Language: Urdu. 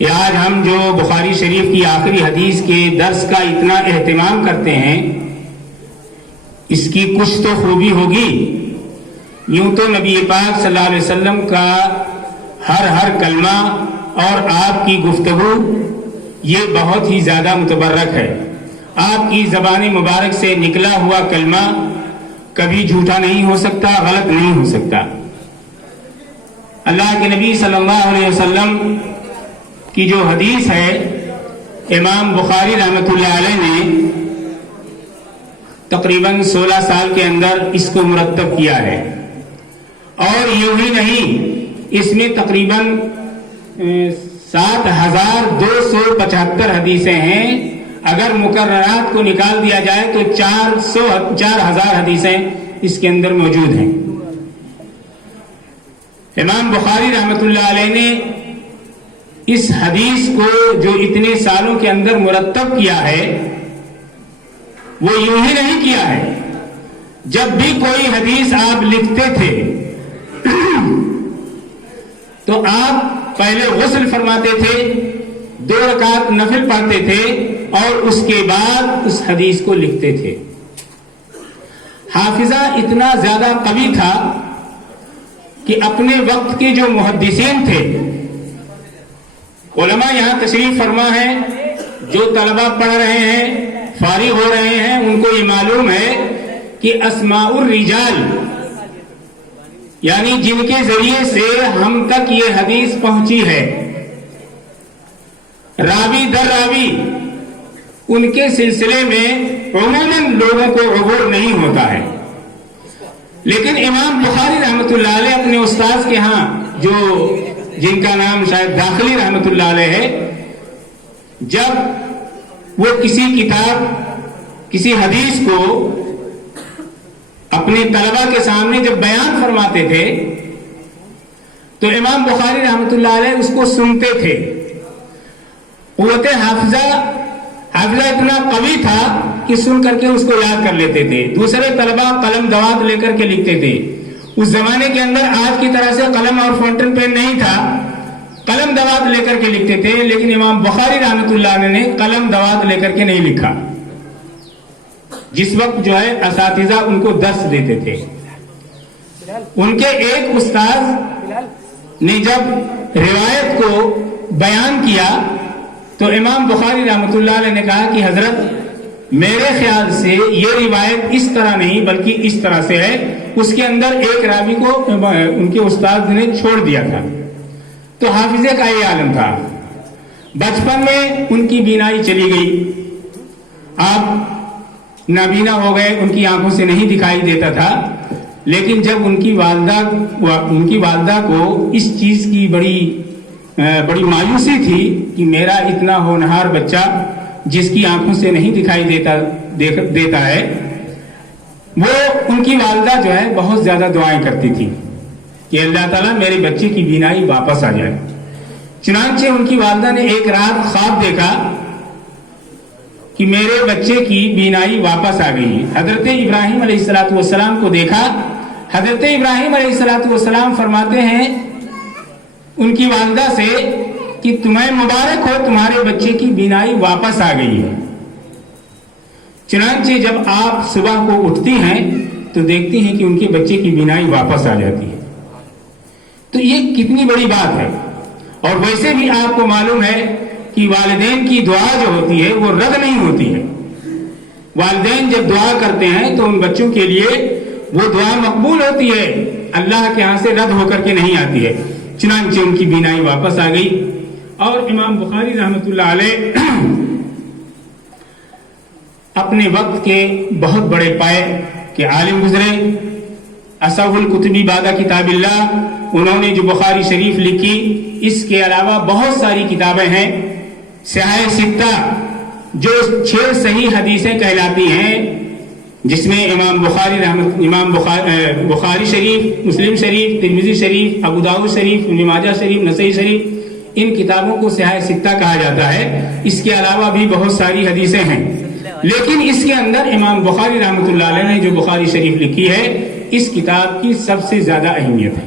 کہ آج ہم جو بخاری شریف کی آخری حدیث کے درس کا اتنا اہتمام کرتے ہیں، اس کی کچھ تو خوبی ہوگی۔ یوں تو نبی پاک صلی اللہ علیہ وسلم کا ہر کلمہ اور آپ کی گفتگو یہ بہت ہی زیادہ متبرک ہے۔ آپ کی زبان مبارک سے نکلا ہوا کلمہ کبھی جھوٹا نہیں ہو سکتا، غلط نہیں ہو سکتا۔ اللہ کے نبی صلی اللہ علیہ وسلم کی جو حدیث ہے، امام بخاری رحمۃ اللہ علیہ نے تقریباً 16 سال کے اندر اس کو مرتب کیا ہے، اور یوں ہی نہیں، اس میں تقریباً 7275 حدیثیں ہیں۔ اگر مقررات کو نکال دیا جائے تو 4000 حدیثیں اس کے اندر موجود ہیں۔ امام بخاری رحمۃ اللہ علیہ نے اس حدیث کو جو اتنے سالوں کے اندر مرتب کیا ہے، وہ یوں ہی نہیں کیا ہے۔ جب بھی کوئی حدیث آپ لکھتے تھے تو آپ پہلے غسل فرماتے تھے، 2 رکعت نفل پڑھتے تھے، اور اس کے بعد اس حدیث کو لکھتے تھے۔ حافظہ اتنا زیادہ قوی تھا کہ اپنے وقت کے جو محدثین تھے، علماء یہاں تشریف فرما ہے، جو طلبہ پڑھ رہے ہیں، فارغ ہو رہے ہیں، ان کو یہ معلوم ہے کہ اسماء الرجال، یعنی جن کے ذریعے سے ہم تک یہ حدیث پہنچی ہے، راوی در راوی، ان کے سلسلے میں عموماً لوگوں کو عبور نہیں ہوتا ہے۔ لیکن امام بخاری رحمۃ اللہ علیہ اپنے استاذ کے ہاں، جن کا نام شاید داخلی رحمۃ اللہ علیہ ہے، جب وہ کسی کتاب، کسی حدیث کو اپنے طلبہ کے سامنے جب بیان فرماتے تھے تو امام بخاری رحمۃ اللہ علیہ اس کو سنتے تھے۔ قوت حافظہ اتنا قوی تھا کہ سن کر کے اس کو یاد کر لیتے تھے۔ دوسرے طلبہ قلم دوات لے کر کے لکھتے تھے۔ اس زمانے کے اندر آج کی طرح سے قلم اور فاؤنٹن پین نہیں تھا، قلم دوات لے کر کے لکھتے تھے، لیکن امام بخاری رحمۃ اللہ علیہ نے قلم دوات لے کر کے نہیں لکھا۔ جس وقت جو ہے اساتذہ ان کو درس دیتے تھے، ان کے ایک استاذ نے جب روایت کو بیان کیا تو امام بخاری رحمۃ اللہ علیہ نے کہا کہ حضرت، میرے خیال سے یہ روایت اس طرح نہیں بلکہ اس طرح سے ہے۔ اس کے اندر ایک راوی کو ان کے استاد نے چھوڑ دیا تھا۔ تو حافظے کا یہ عالم تھا۔ بچپن میں ان کی بینائی چلی گئی، آپ نابینا ہو گئے، ان کی آنکھوں سے نہیں دکھائی دیتا تھا۔ لیکن جب ان کی والدہ کو اس چیز کی بڑی مایوسی تھی کہ میرا اتنا ہونہار بچہ جس کی آنکھوں سے نہیں دکھائی دیتا ہے، وہ ان کی والدہ جو ہے بہت زیادہ دعائیں کرتی تھی کہ اللہ تعالیٰ میرے بچے کی بینائی واپس آ جائے۔ چنانچہ ان کی والدہ نے ایک رات خواب دیکھا کہ میرے بچے کی بینائی واپس آ گئی۔ حضرت ابراہیم علیہ السلام کو دیکھا۔ حضرت ابراہیم علیہ السلام فرماتے ہیں ان کی والدہ سے کہ تمہیں مبارک ہو، تمہارے بچے کی بینائی واپس آ گئی ہے۔ چنانچہ جب آپ صبح کو اٹھتی ہیں تو دیکھتی ہیں کہ ان کے بچے کی بینائی واپس آ جاتی ہے۔ تو یہ کتنی بڑی بات ہے۔ اور ویسے بھی آپ کو معلوم ہے کہ والدین کی دعا جو ہوتی ہے وہ رد نہیں ہوتی ہے۔ والدین جب دعا کرتے ہیں تو ان بچوں کے لیے وہ دعا مقبول ہوتی ہے، اللہ کے ہاں سے رد ہو کر کے نہیں آتی ہے۔ چنانچہ ان کی بینائی واپس آ گئی۔ اور امام بخاری رحمۃ اللہ علیہ اپنے وقت کے بہت بڑے پائے کے عالم گزرے۔ اصح الکتب بعد کتاب اللہ، انہوں نے جو بخاری شریف لکھی، اس کے علاوہ بہت ساری کتابیں ہیں۔ صحاح ستہ جو 6 صحیح حدیثیں کہلاتی ہیں، جس میں امام بخاری شریف، مسلم شریف، ترمذی شریف، ابو داؤد شریف، ابن ماجہ شریف، نسائی شریف، ان کتابوں کو صحاح ستہ کہا جاتا ہے۔ اس کے علاوہ بھی بہت ساری حدیثیں ہیں، لیکن اس کے اندر امام بخاری رحمۃ اللہ علیہ نے جو بخاری شریف لکھی ہے، اس کتاب کی سب سے زیادہ اہمیت ہے۔